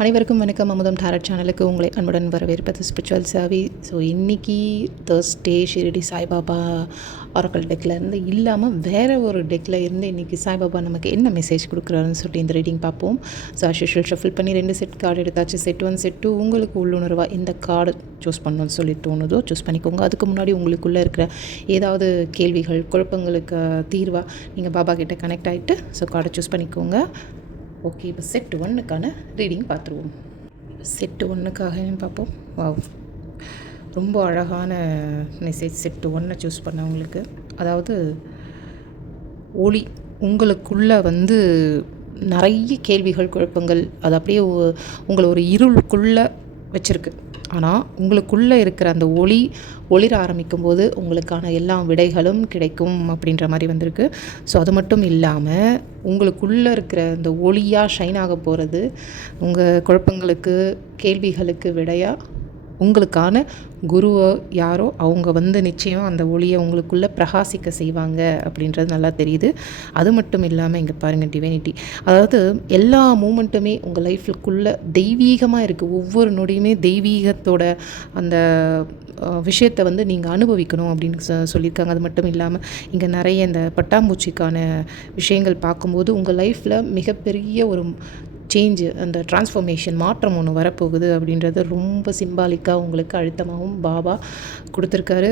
அனைவருக்கும் வணக்கம். அமுதம் தாரட் சேனலுக்கு உங்களை அன்புடன் வரவேற்பது ஸ்பிரிச்சுவல் சாவி ஸோ இன்றைக்கி தேர்ஸ்டே ஷிரடி சாய்பாபா ஆரக்கல் டெக்கில் இருந்து இல்லாமல் வேறு ஒரு டெக்கில் இருந்து இன்றைக்கி சாய்பாபா நமக்கு என்ன மெசேஜ் கொடுக்குறாருன்னு சொல்லிட்டு இந்த ரீடிங் பார்ப்போம். ஸோ அஷிஷுவல் ஷஃபில் பண்ணி ரெண்டு செட் கார்டு எடுத்தாச்சு. செட் ஒன் செட் டூ உங்களுக்கு உள்ளுணர்வாக இந்த கார்டு சூஸ் பண்ணணும்னு சொல்லி தோணுதோ சூஸ் பண்ணிக்கோங்க. அதுக்கு முன்னாடி உங்களுக்குள்ளே இருக்கிற ஏதாவது கேள்விகள் குழப்பங்களுக்கு தீர்வாக நீங்கள் பாபா கிட்டே கனெக்ட் ஆகிட்டு ஸோ கார்டை சூஸ் பண்ணிக்கோங்க. ஓகே இப்போ செட் ஒன்றுக்கான ரீடிங் பார்த்துருவோம். செட்டு ஒன்றுக்காக பார்ப்போம்? வாவ் ரொம்ப அழகான மெசேஜ் செட்டு ஒன்றை சூஸ் பண்ணவங்களுக்கு. அதாவது ஒளி உங்களுக்குள்ளே வந்து நிறைய கேள்விகள் குழப்பங்கள். அது அப்படியே உங்களை ஒரு இருளுக்குள்ளே வச்சுருக்கு. ஆனால் உங்களுக்குள்ளே இருக்கிற அந்த ஒளி ஒளிர ஆரம்பிக்கும் போது உங்களுக்கான எல்லா விடைகளும் கிடைக்கும் அப்படின்ற மாதிரி வந்திருக்கு. ஸோ அது மட்டும் இல்லாமல் உங்களுக்குள்ளே இருக்கிற அந்த ஒளியாக ஷைன் ஆக போகிறது உங்கள் குழப்பங்களுக்கு கேள்விகளுக்கு விடையாக உங்களுக்கான குருவோ யாரோ அவங்க வந்து நிச்சயம் அந்த ஒளியை உங்களுக்குள்ளே பிரகாசிக்க செய்வாங்க அப்படின்றது நல்லா தெரியுது. அது மட்டும் இல்லாமல் இங்கே பாருங்கள் டிவைனிட்டி அதாவது எல்லா மூமெண்ட்டுமே உங்கள் லைஃப்புக்குள்ளே தெய்வீகமாக இருக்குது ஒவ்வொரு நொடியுமே தெய்வீகத்தோட அந்த விஷயத்தை வந்து நீங்கள் அனுபவிக்கணும் அப்படின்னு சொ சொல்லியிருக்காங்க. அது மட்டும் இல்லாமல் இங்கே நிறைய இந்த பட்டாம்பூச்சிக்கான விஷயங்கள் பார்க்கும்போது உங்கள் லைஃப்பில் மிகப்பெரிய ஒரு சேஞ்சு அந்த டிரான்ஸ்ஃபர்மேஷன் மாற்றம் ஒன்று வரப்போகுது அப்படின்றது ரொம்ப சிம்பாலிக்காக உங்களுக்கு அழுத்தமாகவும் பாபா கொடுத்துருக்காரு.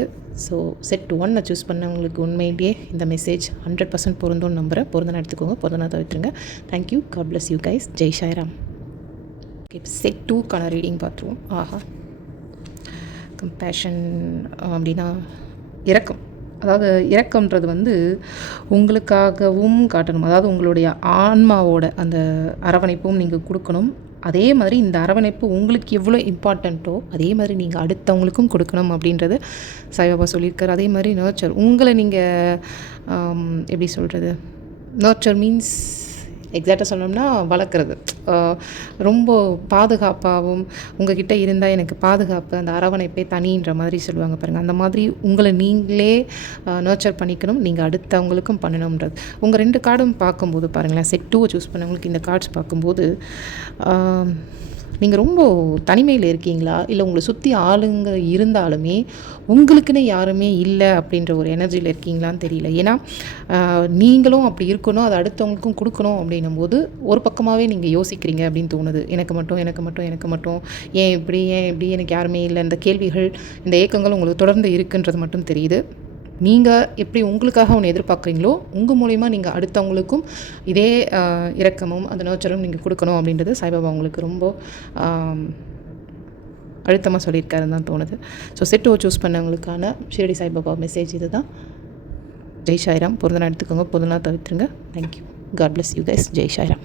ஸோ செட் ஒன்னை சூஸ் பண்ணவங்களுக்கு உண்மையிலேயே இந்த மெசேஜ் ஹண்ட்ரட் பர்சன்ட் பொருந்தோன்னு நம்புகிறேன் பொருந்தனா எடுத்துக்கோங்க பொருந்தனா தவிர்த்துருங்க thank you God bless you guys Jai Sairam okay set டூக்கான reading பார்த்துருவோம். ஆஹா. கம்பேஷன் அப்படின்னா இறக்கம். அதாவது இரக்கம்ன்றது வந்து உங்களுக்காகவும் காட்டணும். அதாவது உங்களுடைய ஆன்மாவோட அந்த அரவணைப்பும் நீங்கள் கொடுக்கணும். அதே மாதிரி இந்த அரவணைப்பு உங்களுக்கு எவ்வளோ இம்பார்ட்டண்ட்டோ அதே மாதிரி நீங்கள் அடுத்தவங்களுக்கும் கொடுக்கணும் அப்படின்றது சாய்பாபா சொல்லியிருக்காரு. அதே மாதிரி நர்ச்சர் உங்களை நீங்கள் எப்படி சொல்கிறது நர்ச்சர் மீன்ஸ் எக்ஸாக்டாக சொல்லணும்னா வளர்க்குறது. ரொம்ப பாதுகாப்பாகவும் உங்ககிட்ட இருந்தால் எனக்கு பாதுகாப்பு அந்த அரவணைப்பே தனின்ற மாதிரி சொல்லுவாங்க பாருங்கள் அந்த மாதிரி உங்களை நீங்களே நர்ச்சர் பண்ணிக்கணும். நீங்கள் அடுத்தவங்களுக்கும் பண்ணணுன்றது உங்கள் ரெண்டு கார்டும் பார்க்கும்போது பாருங்களேன் செட் டூவை சூஸ் பண்ணவங்களுக்கு இந்த கார்ட்ஸ் பார்க்கும்போது நீங்கள் ரொம்ப தனிமையில் இருக்கீங்களா? இல்லை உங்களை சுற்றி ஆளுங்க இருந்தாலுமே உங்களுக்குன்னு யாருமே இல்லை அப்படின்ற ஒரு எனர்ஜியில் இருக்கீங்களான்னு தெரியல. ஏன்னா நீங்களும் அப்படி இருக்கணும் அதை அடுத்தவங்களுக்கும் கொடுக்கணும் அப்படின்னும் போது ஒரு பக்கமாகவே நீங்கள் யோசிக்கிறீங்க அப்படின்னு தோணுது. எனக்கு மட்டும் எனக்கு மட்டும் எனக்கு மட்டும். ஏன் இப்படி ஏன் இப்படி? எனக்கு யாருமே இல்லை. இந்த கேள்விகள் இந்த ஏக்கங்கள் உங்களுக்கு தொடர்ந்து இருக்குன்றது மட்டும் தெரியுது. நீங்கள் எப்படி உங்களுக்காக ஒன்று எதிர்பார்க்குறீங்களோ உங்கள் மூலிமா நீங்கள் அடுத்தவங்களுக்கும் இதே இரக்கமும் அந்த நோச்சரும் நீங்கள் கொடுக்கணும் அப்படின்றது சாய்பாபா உங்களுக்கு ரொம்ப அழுத்தமாக சொல்லியிருக்காருன்னு தான் தோணுது. ஸோ செட்டோ சூஸ் பண்ணவங்களுக்கான ஷிரடி சாய்பாபா மெசேஜ் இது தான் ஜெய் சாய்ராம் பொருந்தனா எடுத்துக்கோங்க பொருந்தனா தவிர்த்துருங்க. Thank you God bless you guys Jai Sairam.